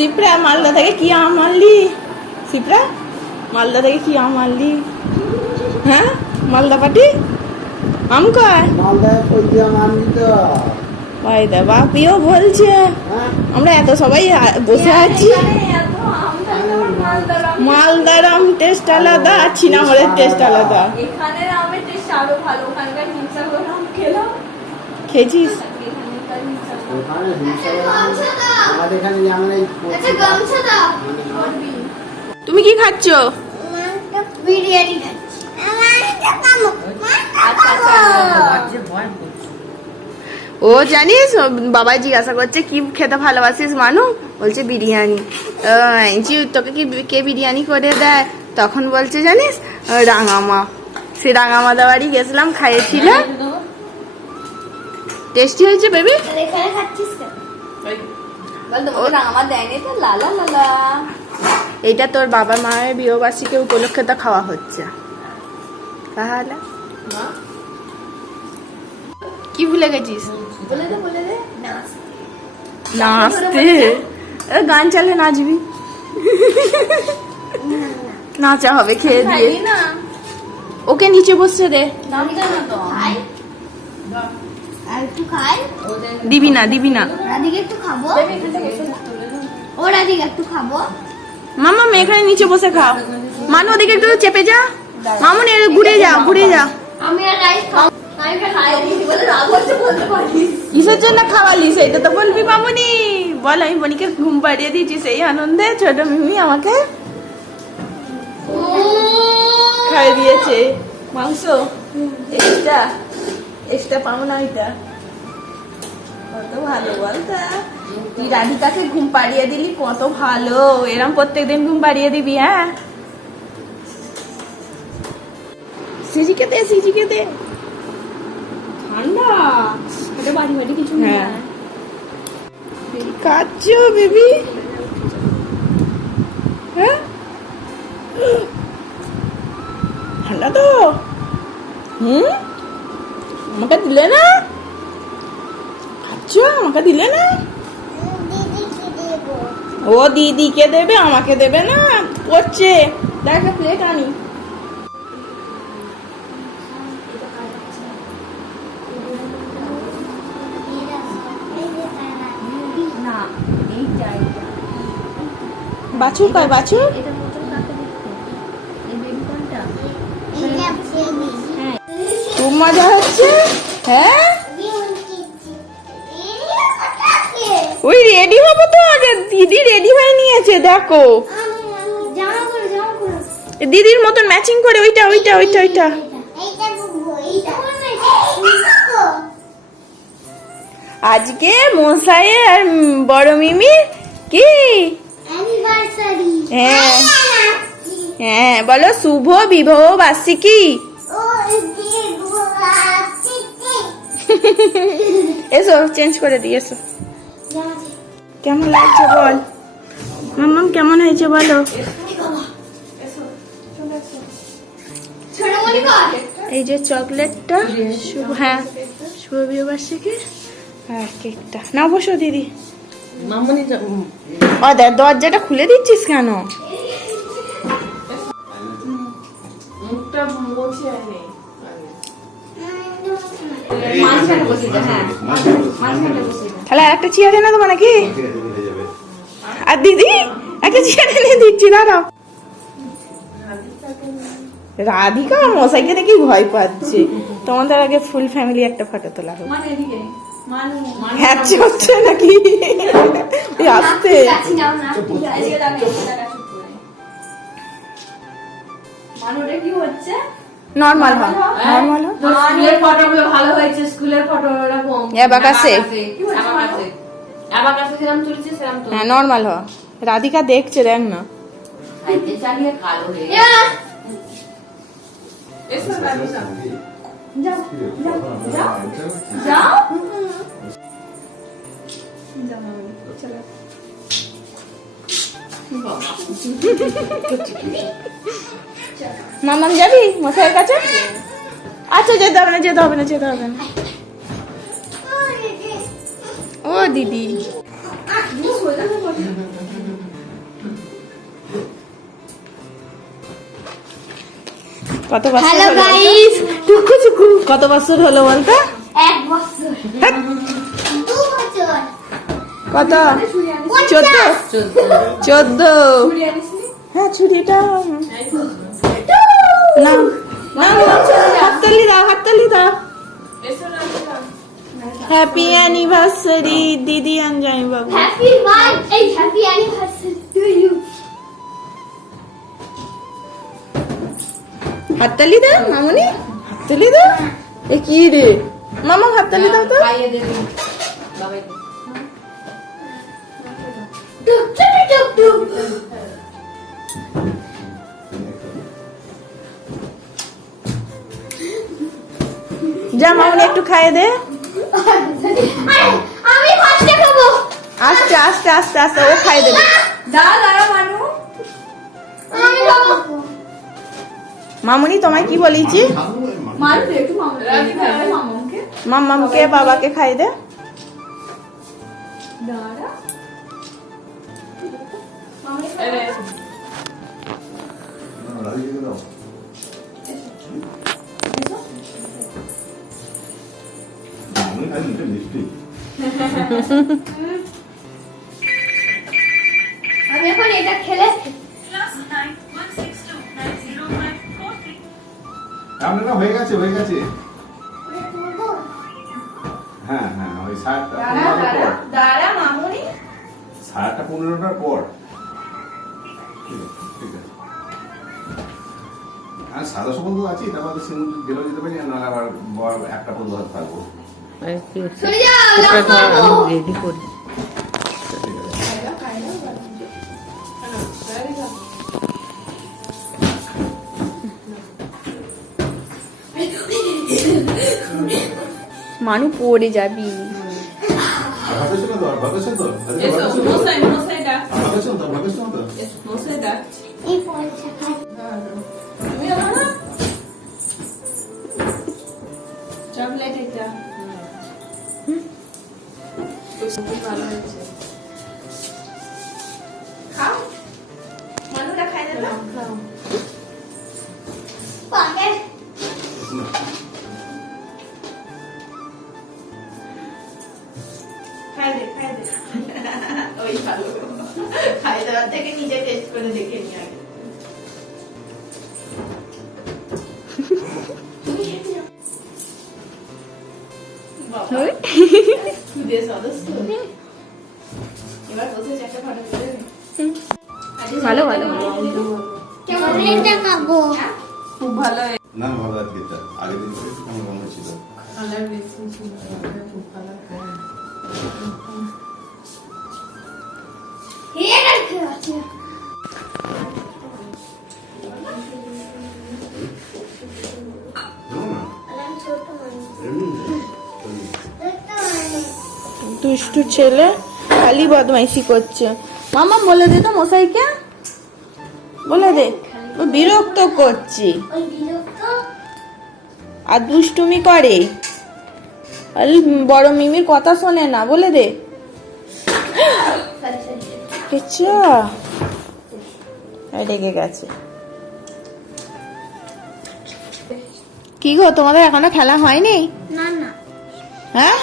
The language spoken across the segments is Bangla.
শিপ্রা মালদা থেকে কি আম আনলি? শিপ্রা মালদা থেকে কি আম আনলি? হ্যাঁ মালদা পাটি আম কয় ভাই দা বাপিও বলছে আমরা এত সবাই বসে আছি। মালদার আম টেস্ট আলাদা, চিনামরের টেস্ট আলাদা। এখানের আমের টেস্ট আরো ভালো। ওখানকার হিমসাগর আম খেলাম। খেয়েছিস? তুমি কি খাচ্ছ? বিরিয়ানি ও জানিস বাবা জিজ্ঞাসা করছে কি খেতে ভালোবাসিস মানু, বলছে বিরিয়ানি। তোকে কি কে বিরিয়ানি করে দেয়? তখন বলছে জানিস রাঙামা। সে রাঙামাদা বাড়ি গেছিলাম, খাইয়েছিলাম, টেস্টি হয়েছে বেবি। এটা তোর বাবা মায়ের বিয়েবার্ষিকী উপলক্ষে তো খাওয়া হচ্ছে। তাহলে কি ভুলে গেছিস? নাচতে গান চালে নাচবি? নাচা হবে খেয়ে দিয়ে। ওকে নিচে বসতে দে। দিবি না দিবি না। মামা এখানে নিচে বসে খাও। মানু ওদিকে একটু চেপে যা। মামুন ঘুরে যা ঘুরে যা। কিসের জন্য খাওয়ালি সেটা তো বলবি মামুনি। বল আমি বনিকে ঘুম পাড়িয়ে দিয়েছি সেই আনন্দে ছোট মিমি আমাকে খাইয়ে দিয়েছে মাংস। এক্সট্রা পাবো না এটা। কত ভালো বলতা, তুই রাধিকাকে ঘুম পাড়িয়ে দিলি, কত ভালো। এরম প্রত্যেকদিন ঘুম পাড়িয়ে দিবি। হ্যাঁ সিজিকে দে সিজিকে দে। ঠান্ডা এটা বাড়ি বাড়ি কিছু নেই। কাচ্ছো বেবি? হ্যাঁ ঠান্ডা তো। আমাকে দিলে না? খাচ্ছো আমাকে দিলে না? ও দিদিকে দেবে, আমাকে দেবে না। করছে দেখ প্লেট আনি। বাছুর কয় বাছুর? খুব মজা হচ্ছে। হ্যাঁ ওই রেডি হবো তো আগে। দিদি রেডি হয়ে নিয়েছে দেখো, দিদির মতন ম্যাচিং করে। ওইটা ওইটা ওইটা ওইটা আজকে মশাইয়ের আর বড় মিমি কি? হ্যাঁ হ্যাঁ বলো শুভ বিবাহ বার্ষিকী। এসো চেঞ্জ করে দিই এসো। কেমন লাগছে বল মাম্মাম, কেমন হয়েছে বলো? এই যে চকলেটটা শুভ, হ্যাঁ শুভ বিবাহবার্ষিকী। আর কেকটা না বসো দিদি। দরজাটা খুলে দিচ্ছিস কেন? তাহলে একটা চেয়ার এনে দেবো নাকি? আর দিদি একটা চেয়ার এনে দিচ্ছি, দাঁড়াও। রাধিকা মশাইকে দেখি ভয় পাচ্ছে। তোমাদের আগে ফুল ফ্যামিলি একটা ফটো তোলা হোক। হচ্ছে নাকি আসতে? নরমাল হয়, নরমাল হয়। স্কুলের ফটোগুলো ভালো হয়েছে, স্কুলের ফটো এরকম অ্যাবাকাসে অ্যাবাকাসে যেরকম চলছে সেরকম তো। হ্যাঁ নরমাল হয়। রাধিকা দেখছে দেখ না। হাইতে চালিয়ে কালো হয়ে এসো রাধিকা যাও যাও যাও যাও চলো। মামাম যাবি মশাইয়ের কাছে? আচ্ছা যেতে হবে না যেতে হবে না যেতে হবে না। ও দিদি কত বছর হ্যালো হলো বলতো? গাইস টুকু চুকু কত বছর হলো বলতো? 1 বছর হ্যাঁ, 2 বছর কত? ছুরি আনিস 14 14 ছুরি আনিস নি? হ্যাঁ ছুরিটা না না হাততালি দাও হাততালি দাও। এসো না এসো না। হ্যাপি অ্যানিভার্সারি দিদি অঞ্জয় বাবু। Happy birthday happy anniversary to you হাততালি দাও মামুনি হাততালি দাও। এ কি রে মামা হাততালি দাও তো। খাইয়ে দেবে বাবাইকে। টুক টুক টুক টুক যা মামুনি একটু খাইয়ে দে। আরে আমি ফার্স্টে খাবো আস্তে আস্তে আস্তে আস্তে ও খাইয়ে দেবে। দাঁড়া মানু। আমি খাবো মামুনি তোমায় কি বলেছি? মানু দে একটু মামু রাজি খাবে মামুকে। মাম্মামকে বাবাকে খাইয়ে দে। দাঁড়া। মামু খাবে। আমি এখন এটা খেলে আপনারা হয়ে গেছে হ্যাঁ হ্যাঁ ওই দাঁড়া মামুনি। 15টার পর ঠিক আছে আর সাদা সকাল তো আছি তারপর তো সিমুল গেলেও যেতে পারি আর নাহলে আবার একটা পর্যন্ত হাতে থাকবো সরে যাও লাস্ট খাবো রেডি করি। ঠিক আছে মানু পড়ে যাবি। ভাবেছো না তো ভাবেছো তো এসো মশাই মশাই ডাক। ভাবেছো তো এসো মশাই ডাক। এই পয়সা খাই তুমি আমার না চকলেট এটা। ভালো হয়েছে। খাও মানুটা খাই দে না। খাও। পাকে খাই দে ওই ভালো খাই দেওয়ার থেকে নিজে টেস্ট করে দেখে নি আগে। খুদে সদস্য এবার বসে চারটে ফটো তুলে নে। ভালো ভালো কেমন এটা খাবো খুব ভালো হয়েছে। না ভালো আজকে আগের দিন করে একটু কেমন কেমন ছিল কালার বেশি ছিল খুব ভালো। এটা খেয়ে আছে আমি ছোট মানুষ দুষ্টু ছেলে খালি বদমাইশি করছে। মামা বলে দে তো মশাইকে বলে দে ও বিরক্ত করছি ওই বিরক্ত আর দুষ্টুমি করে আর বড় মিমির কথা শোনে না বলে দে। আচ্ছা রেগে গেছে। কি গো তোমাদের এখনো খেলা হয়নি? না না হ্যাঁ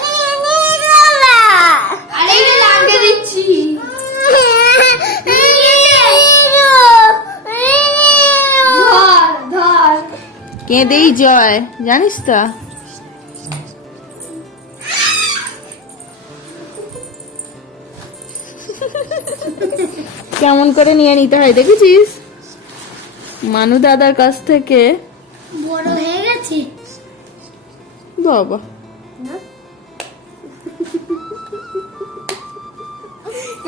আরে এটা লাগিয়ে দিচ্ছি ধর ধর কেঁদেই জয় জানিস তো। কেমন করে নিয়ে নিতে হয় দেখেছিস মানু দাদার কাছ থেকে। বড় হয়ে গেছে বাবা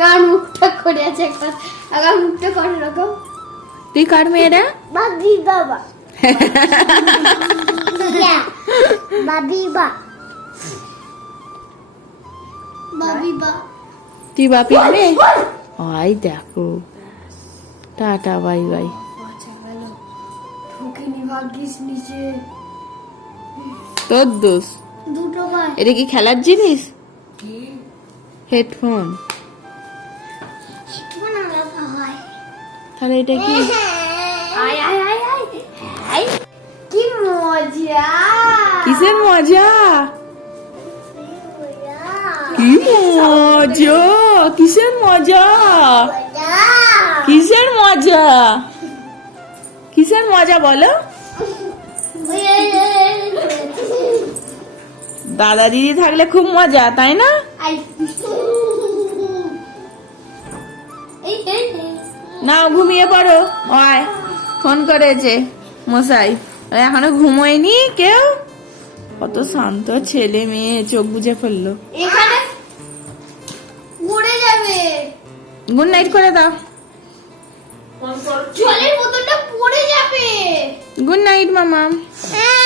আমার মুখটা করে আছে একবার আবার মুখটা করে রকম তুই কার মেয়েরা? বাবি বাবা বাবি বা বাবি বা তুই বাপি মেয়ে? আই দেখো টাটা বাই বাই। ঠুকিনি ভাগ্যিস নিচে তোর দোষ। দুটো ভাই এটা কি খেলার জিনিস? হেডফোন। কোন আলাদা হয় তাহলে এটা কি? আয় আয় আয় আয় আয় মজা কিসের মজা? কি মজা? কিসের মজা? কিসের মজা? কিসের মজা বলো? দাদা দিদি থাকলে খুব মজা, তাই না? নাও ঘুমিয়ে পড়ো। ওই ফোন করেছে মশাই, ওই এখনো ঘুমোয়নি কেউ। কত শান্ত ছেলে মেয়ে, চোখ বুজে ফেললো। এখানে উড়ে যাবে। গুড নাইট করে দাও। জলের বোতলটা পড়ে যাবে। গুড নাইট মামা। হ্যাঁ